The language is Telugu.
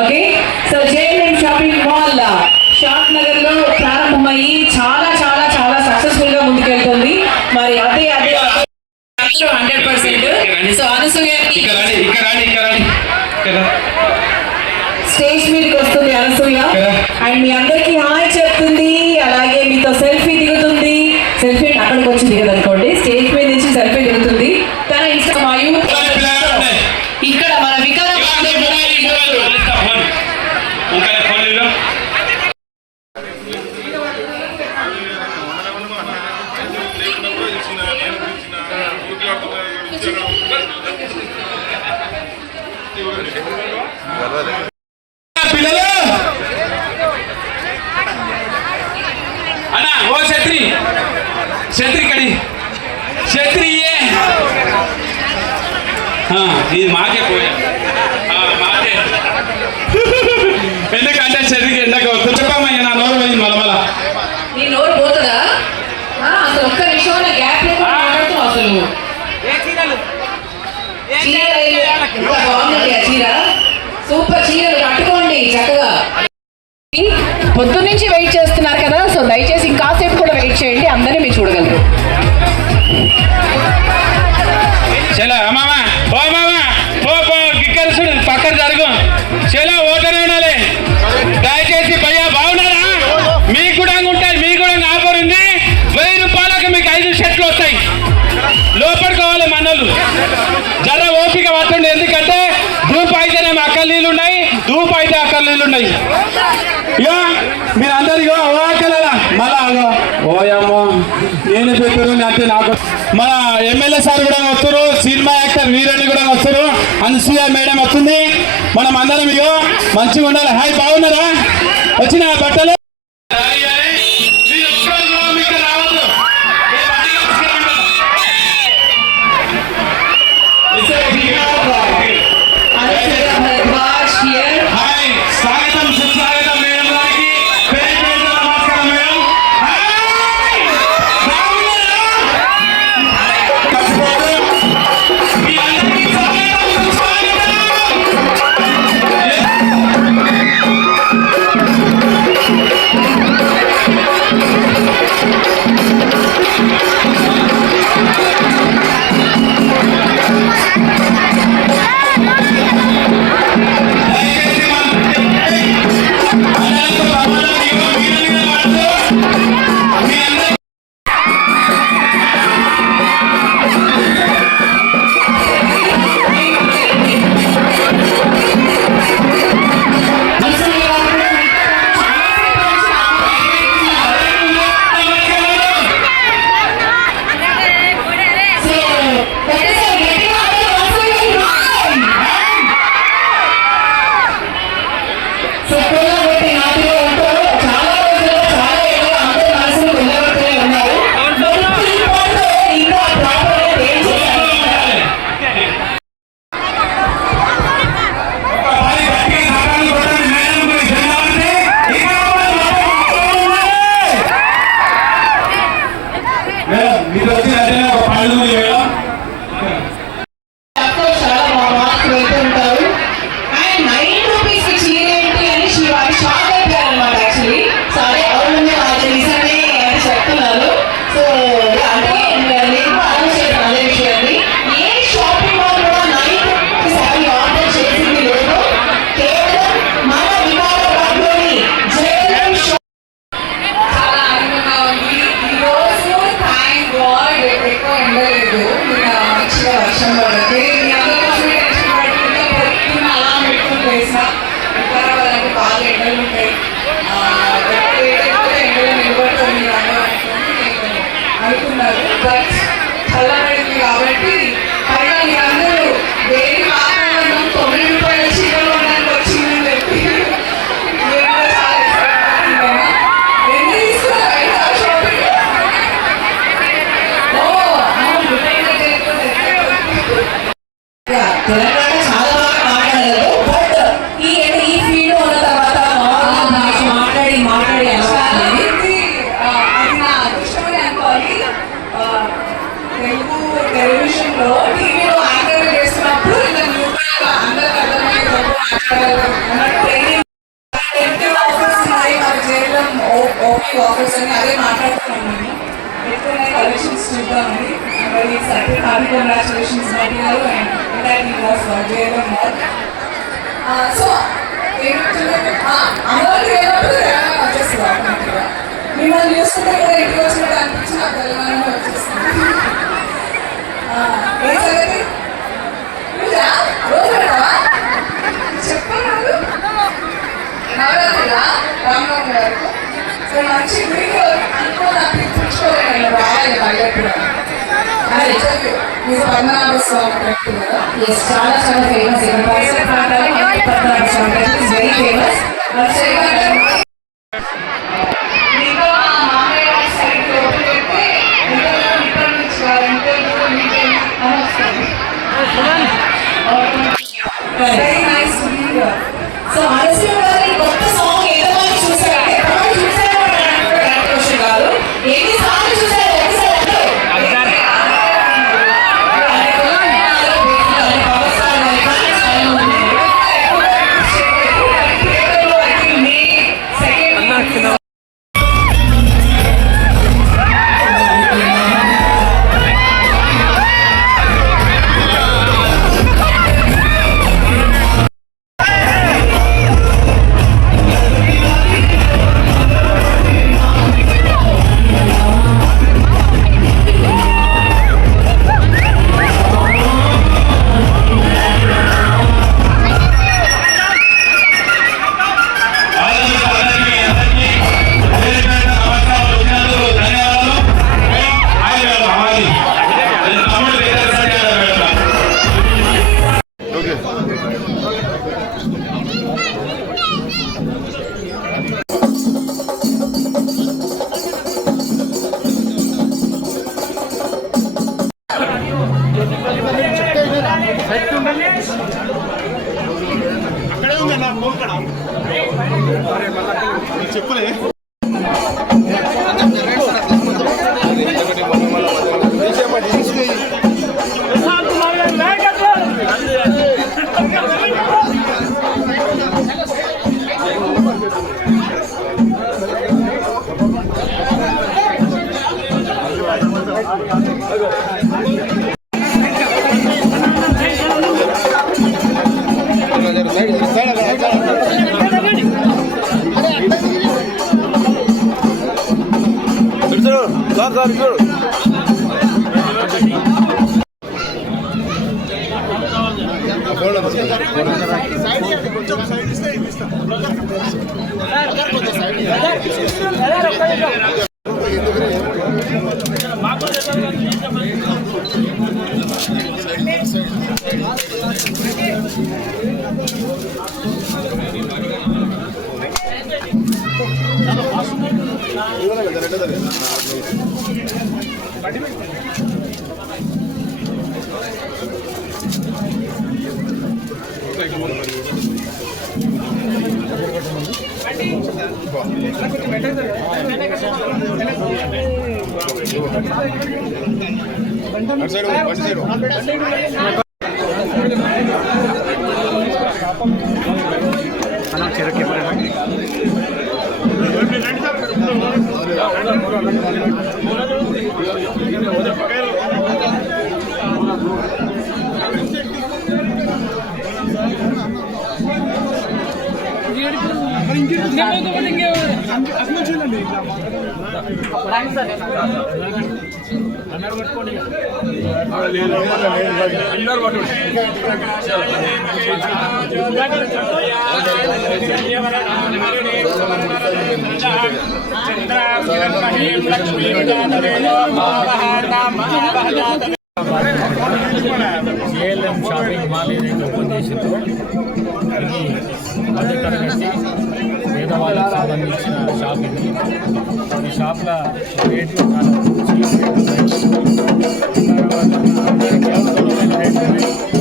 Okay. So JNM shopping mall Shadnagar లో ప్రారంభమయ్యి చాలా చాలా చాలా సక్సెస్ఫుల్ గా ముందుకెళ్తుంది. మరి అదే 100%. సో అనసూయ స్టేజ్ మీదకి వస్తుంది అనసూయ అండ్ మీ అందరికి హాయ్ చెప్తుంది, అలాగే మీతో సెల్ఫీ దిగుతుంది. సెల్ఫీ అక్కడికి వచ్చి దిగదు అనుకోండి, స్టేజ్ మీద నుంచి సెల్ఫీ దిగుతుంది. తన ఇన్స్టా ఇక్కడ మన వికారం అన్నా ఓ ఛత్రి కడి ఛత్రి ఇది మాకే పోయా మాకే ఎందుకంటే ఛత్రికి ఎండక చెప్పమ్మయ్య నా నోరు పోయింది మలమల నీ నోరు పోతుందా అసలు ఒక్క నిమిషం గ్యాప్ లేకుండా అసలు బాగుంది చీర సూపర్ చీరలు కట్టుకోండి చక్కగా. పొద్దున్న నుంచి వెయిట్ చేస్తున్నారు కదా, సో దయచేసి ఇంకాసేపు కూడా వెయిట్ చేయండి, అందరినీ మీరు చూడగలరు. చలో మామా ఓ మామా పో గిక్కరు చూడు పక్కన జరుగు. చలో ఓటనే ఉండాలి దయచేసి. భయ్యా బాగున్నారా? మీకు కూడా ఉంటాయి, మీకు కూడా ఆఫర్ ఉంది. 1000 రూపాయలకు మీకు 5 షర్ట్లు వస్తాయి. లోపడుకోవాలి మనోళ్ళు, జర ఓపిక పట్టండి. ఎందుకంటే ధూపు అయితేనే అక్కల నీళ్ళు ఉన్నాయి, ధూపు అయితే అక్కల నీళ్ళు ఉన్నాయి. ఇక మీరందరూ ఇగో ఓకలేదా మళ్ళా ఓయమ్మో నేను పెట్టారు అంటే నాకు మన ఎమ్మెల్యే సార్ కూడా వస్తారు, సినిమా యాక్టర్ వీరెడ్డి కూడా వస్తారు, అనసూయ మేడం వస్తుంది. మనం అందరం ఇగో మంచిగా ఉండాలి. హాయ్ బాగున్నారా? వచ్చిన బట్టలు అనుకున్నారు. బట్ చల్లబడింది కాబట్టి పైగా మీరందరూ వేడి వాతావరణం 9 రూపాయల చీరలు ఉండడానికి వచ్చిందని చెప్పి ఎన్ని తీసుకున్నారు షాపింగ్? తెలంగాణ చాలా బాగా మాట్లాడలేదు. బట్ ఈ ఫీల్డ్ ఉన్న తర్వాత మాట్లాడి అది నా అదృష్టమని అనుకోవాలి. తెలుగు టెలివిజన్లో టీవీలో యాంకర్ చేస్తున్నప్పుడు అందరికి అర్థమయ్యేటప్పుడు మాట్లాడాలి. కూర్చొని అదే మాట్లాడుతున్నాను. ఎక్కువ కలెక్షన్స్ చూద్దామని very excited. Happy congratulations Modi గారు and entire team of JM mall. So Amaravati వెళ్ళినప్పుడు తెలంగాణ వచ్చేస్తుంది ఆటోమేటిక్గా. మిమ్మల్ని చూస్తుంటే కూడా ఇంటికి వచ్చినట్టు అనిపించి నాకు తెలంగాణ వచ్చేస్తుంది. ఏ సంగతి పూజా రోజు పెడతావా చెప్పన్నాడు నవరాత్రిగా రామనవమి వరకు. సో మంచి గుడికి అనుకో నాకు తెచ్చుకోవాలి రావాలి బయట మీకు పద్మనాభ స్వామి కరెక్ట్ కదా. ఎస్ చాలా చాలా ఫేమస్. పద్మనాభ స్వామి వెరీ ఫేమస్. మీకు మామయ్య సైడ్ లోపల పెడితే ఇక్కడ నుంచి వారంటే అని వస్తుంది. Very nice. సో ఆలస్యం గారు కొత్త సాంగ్ ఎంతమంది చూసారంటే ఎంతమంది చూసారు కాదు, ఎన్నిసార్లు చూసారు అక్కడే ఉంది నా ఫోన్ కడ చెప్పలే. JLM షాపింగ్ మాల్ ఏదైతే ఓపెన్ చేసిందో ఇది మధ్యతరగతి పేదవాళ్ళకి సంబంధించిన షాప్ ఇది. ఈ షాప్లో రేట్లు చాలా చీప్ రేట్లు ఉన్నాయి. అందరికీ అవసరమైన రేట్లు ఉన్నాయి.